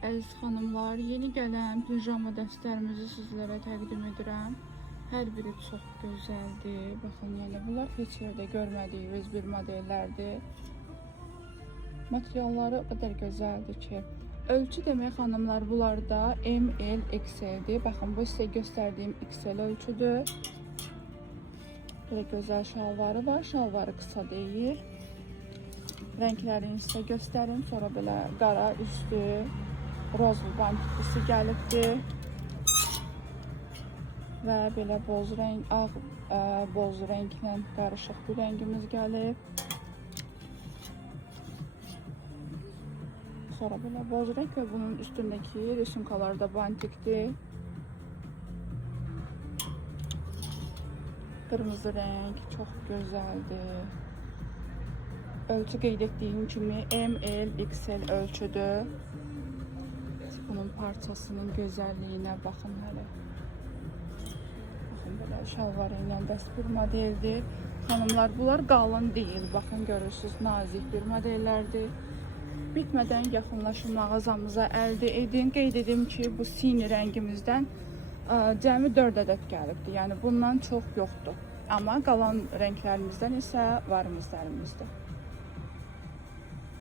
Əziz xanımlar, yeni gələn pijama dəstlərimizi sizlərə təqdim edirəm. Hər biri çox gözəldir. Baxın, yəni bunlar heç yerdə görmədiyimiz bir modellərdir. Materialları o qədər gözəldir ki, ölçü demək xanımlar, bunlarda ML, XL-dir. Baxın, bu sizə göstərdiyim XL ölçüdür. Belə gözəl şalvarı var. Şalvarı qısa deyil. Rənglərini sizə göstərim. Sonra belə qara üstü, rozlu bantiklisi gəlibdir. Və belə boz rəng, boz rənglə qarışıq bir rəngimiz gəlib. Sonra belə boz rəng və bunun üstündəki resimkalar da bantikdir. Qırmızı rəng çox gözəldir. Ölçü qeyd etdiyim kimi ML, XL ölçüdür. Bunun parçasının gözəlliyinə baxın hələ. Baxın, belə şalvarı ilə bəst bir modeldir. Xanımlar, bunlar qalın deyil. Baxın, görürsünüz, nazik bir modellərdir. Bitmədən yaxınlaşın mağazamıza əldə edin. Qeyd edim ki, bu sini rəngimizdən cəmi 4 ədəd gəlibdir. Yəni bundan çox yoxdur. Amma qalan rənglərimizdən isə var mizlərimizdir.